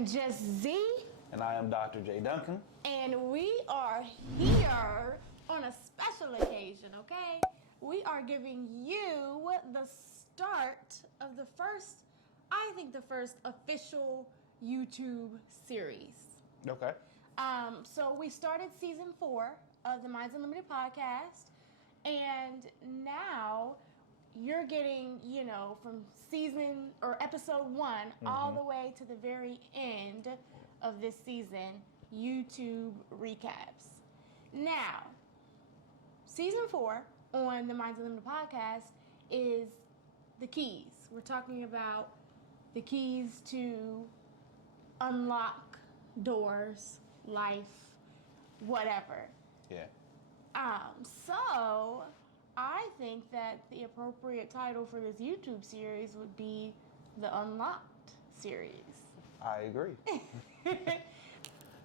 am Just Z. And I am Dr. J. Duncan. And we are here on a special occasion, okay? We are giving you the start of the first official YouTube series. Okay. So we started season 4 of the Minds Unltd Podcast, and now you're getting, from season or episode 1 all the way to the very end of this season, YouTube recaps. Now, season 4 on the Minds Unltd Podcast is the keys. We're talking about the keys to unlock doors, life, whatever. Yeah. So I think that the appropriate title for this YouTube series would be the Unlocked series. I agree.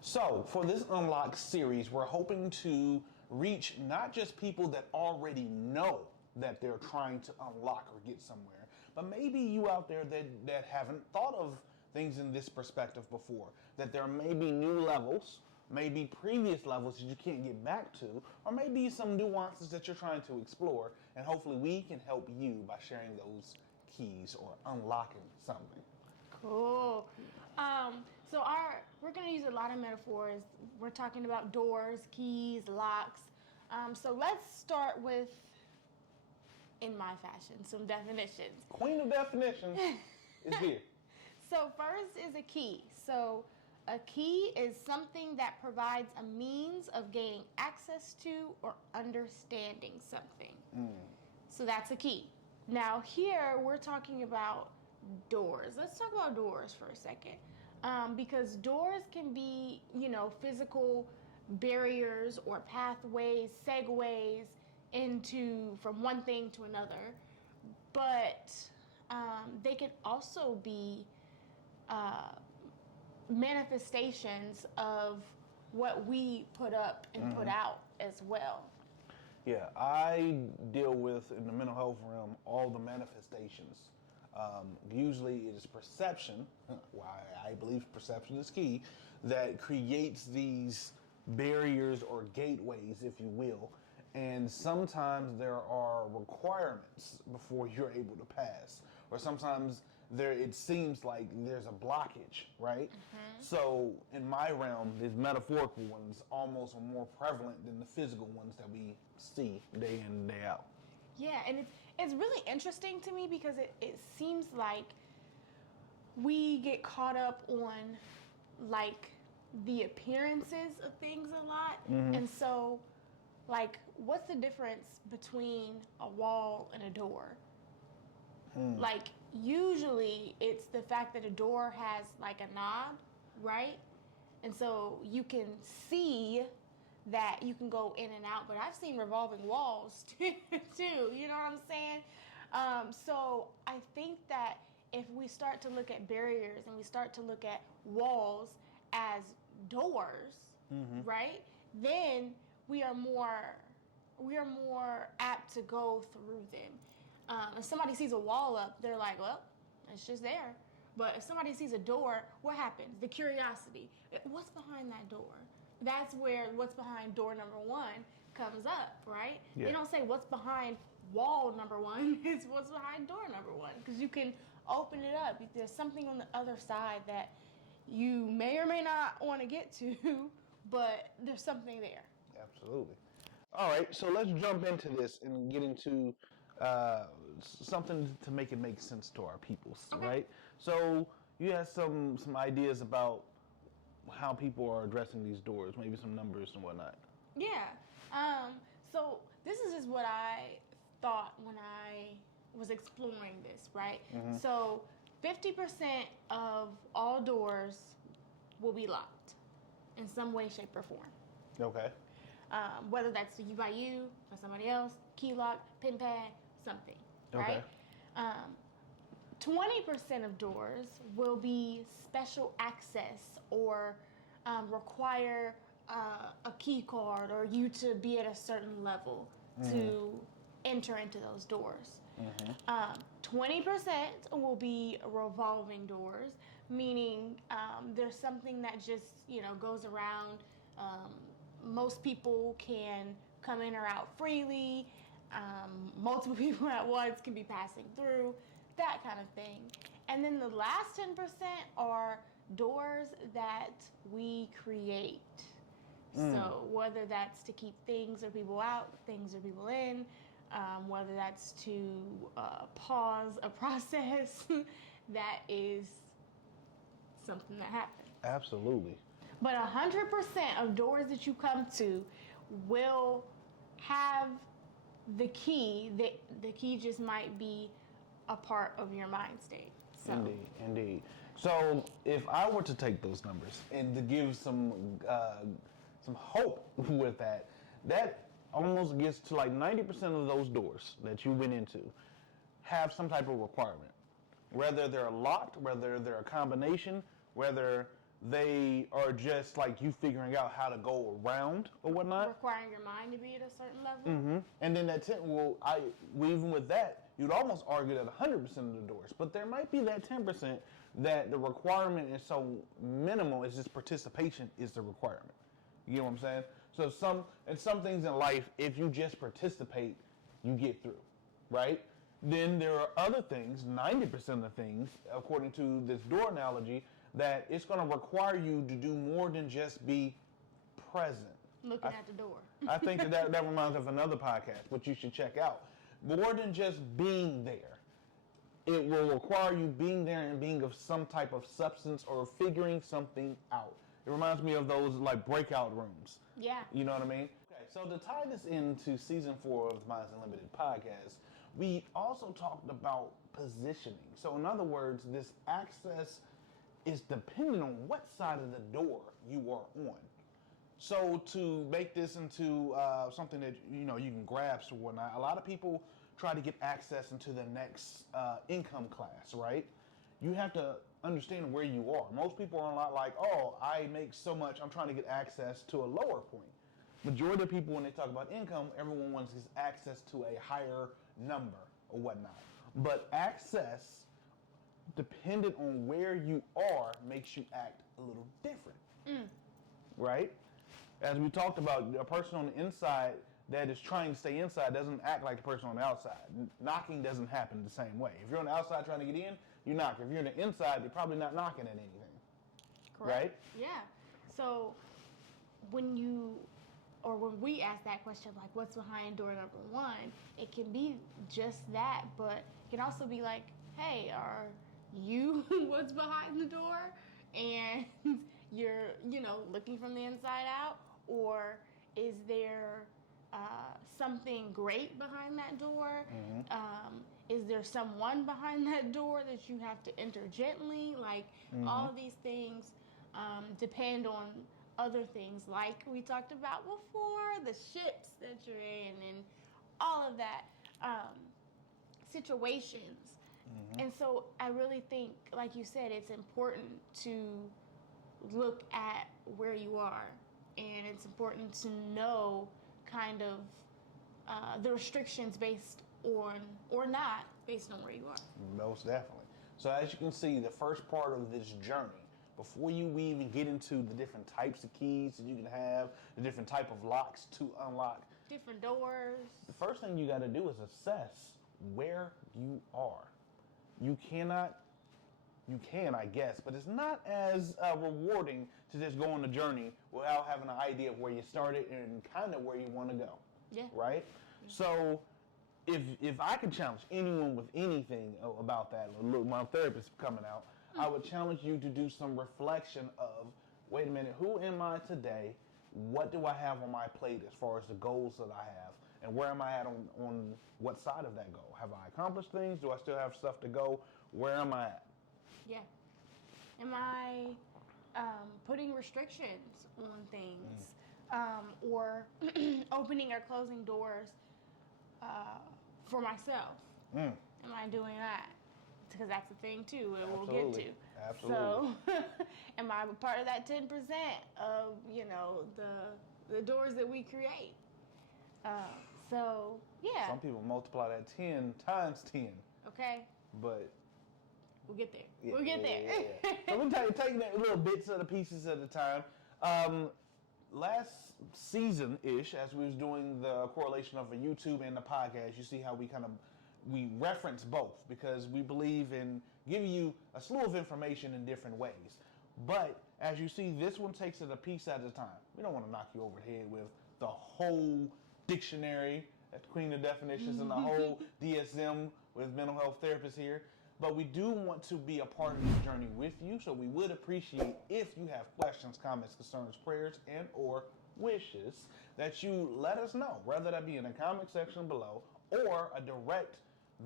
So, for this Unlocked series, we're hoping to reach not just people that already know that they're trying to unlock or get somewhere, but maybe you out there that haven't thought of things in this perspective before, that there may be new levels, maybe previous levels that you can't get back to, or maybe some nuances that you're trying to explore, and hopefully we can help you by sharing those keys or unlocking something. Cool. So we're going to use a lot of metaphors. We're talking about doors, keys, locks. So let's start with, in my fashion, some definitions. Queen of definitions is here. So first is a key. So a key is something that provides a means of gaining access to or understanding something. So that's a key. Now here we're talking about doors. Let's talk about doors for a second. Because doors can be, physical barriers or pathways, segues from one thing to another. But they can also be manifestations of what we put up and put out as well. Yeah, I deal with, in the mental health realm, all the manifestations. Usually it is perception, why I believe perception is key, that creates these barriers or gateways, if you will. And sometimes there are requirements before you're able to pass. Or sometimes it seems like there's a blockage, right? So in my realm, these metaphorical ones almost are more prevalent than the physical ones that we see day in and day out. Yeah, and it's really interesting to me because it seems like we get caught up on like the appearances of things a lot. And so like, what's the difference between a wall and a door? Like, usually it's the fact that a door has like a knob, right? And so you can see that you can go in and out, but I've seen revolving walls too, you know what I'm saying? So I think that if we start to look at barriers and we start to look at walls as doors, right? Then we are more apt to go through them. If somebody sees a wall up, they're like, well, it's just there. But if somebody sees a door, what happens? The curiosity. What's behind that door? That's where what's behind door number 1 comes up, right? Yeah. They don't say what's behind wall number 1. It's what's behind door number 1. Because you can open it up. There's something on the other side that you may or may not want to get to, but there's something there. Absolutely. All right, so let's jump into this and get into something to make it make sense to our peoples, right? So you have some ideas about how people are addressing these doors, maybe some numbers and whatnot. Yeah. So this is just what I thought when I was exploring this, right? So 50% of all doors will be locked in some way, shape, or form. Okay. Whether that's you by you or somebody else, key lock, pin pad, something, right? 20% of doors will be special access or require a key card or you to be at a certain level to enter into those doors. 20% will be revolving doors, meaning there's something that just, goes around. Most people can come in or out freely. Multiple people at once can be passing through, that kind of thing. And then the last 10% are doors that we create. So whether that's to keep things or people out, things or people in, whether that's to pause a process, that is something that happens. Absolutely. But 100% of doors that you come to will have the key. The key just might be a part of your mind state. So. Indeed. So if I were to take those numbers and to give some hope with that almost gets to like 90% of those doors that you went into have some type of requirement. Whether they're locked, whether they're a combination, whether they are just like you figuring out how to go around or whatnot. Requiring your mind to be at a certain level. Mm-hmm. And then that 10, even with that, you'd almost argue that 100% of the doors, but there might be that 10% that the requirement is so minimal, it's just participation is the requirement. You know what I'm saying? So some things in life, if you just participate, you get through, right? Then there are other things, 90% of the things, according to this door analogy, that it's going to require you to do more than just be present. Looking at the door. I think that reminds me of another podcast, which you should check out. More than just being there. It will require you being there and being of some type of substance or figuring something out. It reminds me of those like breakout rooms. Yeah. You know what I mean? Okay, so to tie this into season 4 of the Minds Unltd Podcast, we also talked about positioning. So in other words, this access is dependent on what side of the door you are on. So to make this into something that you can grasp or whatnot, a lot of people try to get access into the next income class, right? You have to understand where you are. Most people are not like, oh, I make so much, I'm trying to get access to a lower point. Majority of people, when they talk about income, everyone wants access to a higher number or whatnot. But access, dependent on where you are, makes you act a little different, right? As we talked about, a person on the inside that is trying to stay inside doesn't act like the person on the outside. Knocking doesn't happen the same way. If you're on the outside trying to get in, you knock. If you're on the inside, you're probably not knocking at anything. Correct. Right? Yeah. So when we ask that question, like what's behind door number 1, it can be just that, but it can also be like, hey, are you what's behind the door? And you're, looking from the inside out? Or is there something great behind that door? Mm-hmm. Is there someone behind that door that you have to enter gently? Like, all of these things depend on other things, like we talked about before, the ships that you're in and all of that, situations. And so I really think, like you said, it's important to look at where you are, and it's important to know kind of the restrictions based on, or not, based on where you are. Most definitely. So as you can see, the first part of this journey, before you even get into the different types of keys that you can have, the different type of locks to unlock, different doors, the first thing you got to do is assess where you are. You can, I guess, but it's not as rewarding to just go on the journey without having an idea of where you started and kind of where you want to go. Yeah. Right? So if I could challenge anyone with anything about that, look, my therapist coming out, I would challenge you to do some reflection of, wait a minute, who am I today? What do I have on my plate as far as the goals that I have? And where am I at on what side of that goal? Have I accomplished things? Do I still have stuff to go? Where am I at? Yeah. Am I putting restrictions on things? Or opening or closing doors for myself? Am I doing that? Because that's a thing too, and we'll get to. Absolutely. So, am I a part of that 10% of, the doors that we create? So, yeah. Some people multiply that 10 times 10. Okay. But We'll get there. Yeah, We'll get there. Yeah. So we're taking it little bits of the pieces at a time. Last season-ish, as we was doing the correlation of a YouTube and the podcast, you see how we reference both because we believe in giving you a slew of information in different ways. But as you see, this one takes it a piece at a time. We don't want to knock you over the head with the whole dictionary, that's the queen of definitions, and the whole DSM with mental health therapists here. But we do want to be a part of this journey with you, so we would appreciate if you have questions, comments, concerns, prayers, and or wishes that you let us know, whether that be in the comment section below or a direct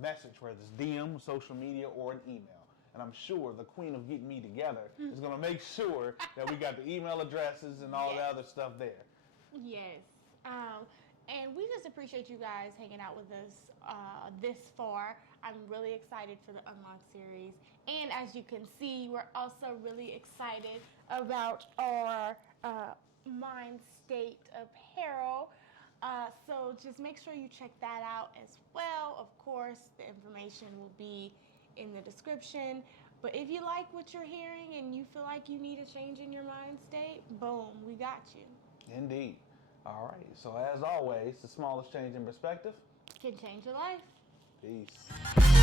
message, whether it's DM, social media, or an email. And I'm sure the queen of getting me together is going to make sure that we got the email addresses and all the other stuff there. Yes. And we just appreciate you guys hanging out with us this far. I'm really excited for the Unlock series. And as you can see, we're also really excited about our Mind State apparel. So just make sure you check that out as well. Of course, the information will be in the description. But if you like what you're hearing and you feel like you need a change in your mind state, boom, we got you. Indeed. All right. So as always, the smallest change in perspective can change your life. Peace.